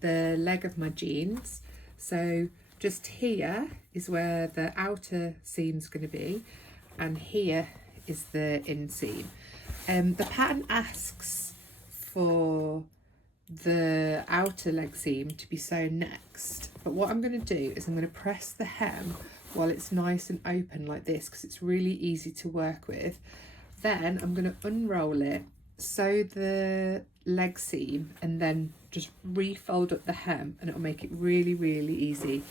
the leg of my jeans. So just here is where the outer seam's going to be, and here is the inseam. The pattern asks for the outer leg seam to be sewn next, but what I'm going to do is I'm going to press the hem while it's nice and open like this, because it's really easy to work with. Then I'm going to unroll it, sew the leg seam, and then just refold up the hem, and it'll make it really, really easy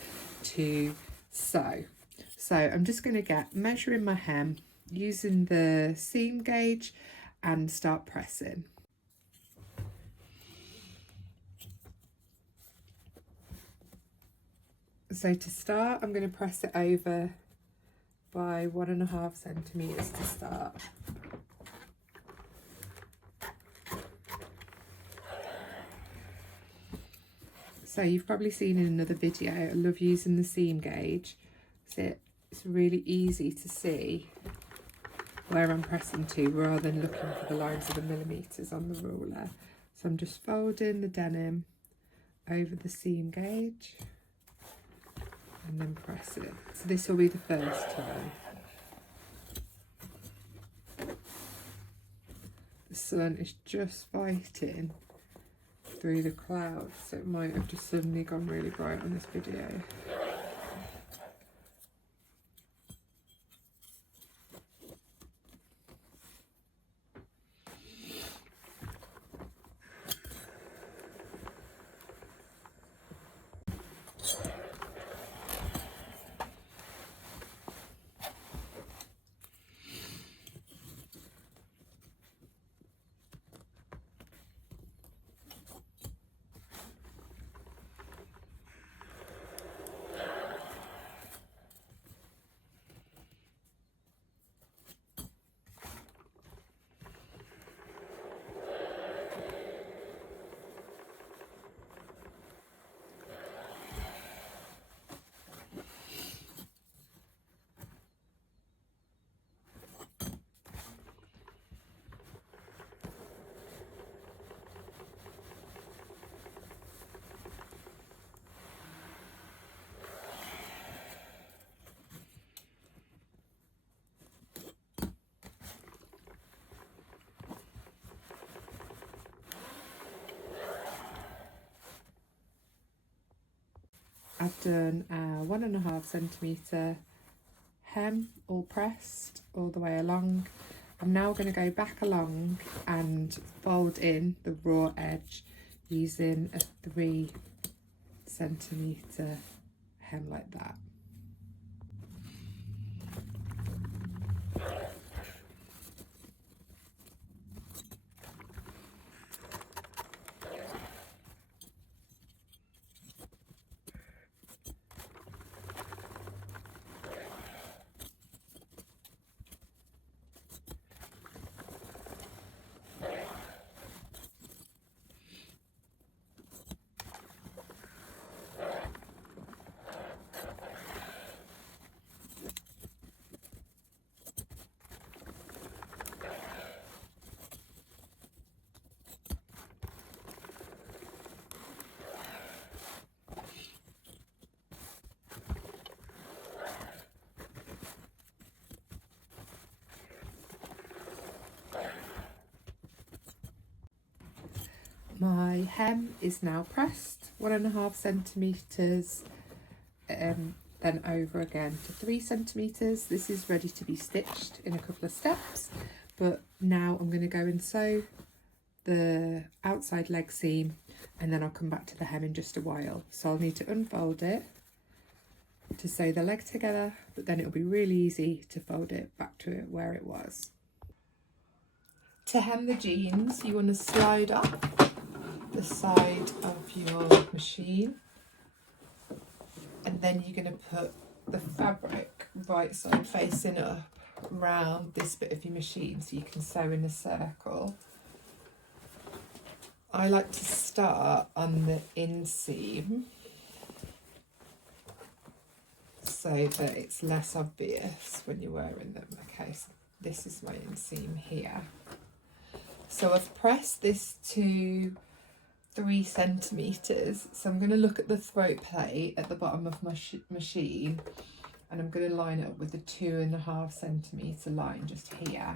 to sew. So I'm just going to get measuring my hem using the seam gauge and start pressing. So to start, I'm going to press it over by 1.5 centimetres to start. So you've probably seen in another video, I love using the seam gauge. So it's really easy to see where I'm pressing to rather than looking for the lines of the millimetres on the ruler. So I'm just folding the denim over the seam gauge and then press it. So this will be the first time. The sun is just fighting through the clouds, so it might have just suddenly gone really bright on this video. I've done a 1.5 centimetre hem all pressed all the way along. I'm now going to go back along and fold in the raw edge using a 3 centimetre hem like that. My hem is now pressed 1.5 centimetres, then over again to 3 centimetres. This is ready to be stitched in a couple of steps, but now I'm going to go and sew the outside leg seam, and then I'll come back to the hem in just a while. So I'll need to unfold it to sew the leg together, but then it'll be really easy to fold it back to where it was. To hem the jeans, you want to slide up the side of your machine, and then you're going to put the fabric right side facing up round this bit of your machine so you can sew in a circle. I like to start on the inseam so that it's less obvious when you're wearing them. Okay, so this is my inseam here. So I've pressed this to 3 centimetres. So I'm going to look at the throat plate at the bottom of my machine, and I'm going to line it up with the 2.5 centimetre line just here,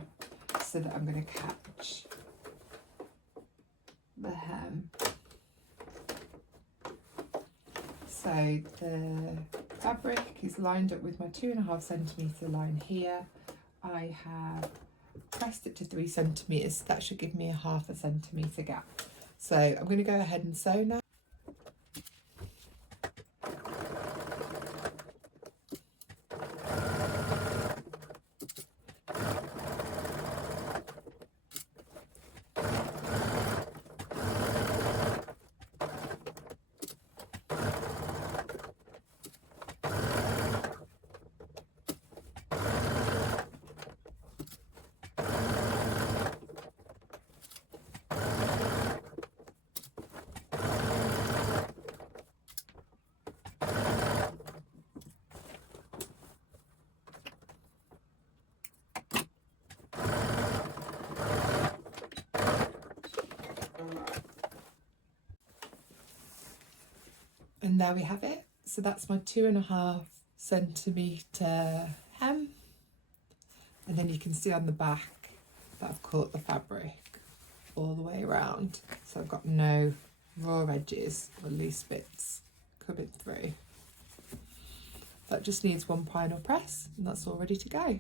so that I'm going to catch the hem. So the fabric is lined up with my 2.5 centimetre line here. I have pressed it to 3 centimetres. That should give me a 0.5 centimetre gap. So I'm going to go ahead and sew now. And there we have it. So that's my 2.5 centimetre hem. And then you can see on the back that I've caught the fabric all the way around. So I've got no raw edges or loose bits coming through. That just needs one final press and that's all ready to go.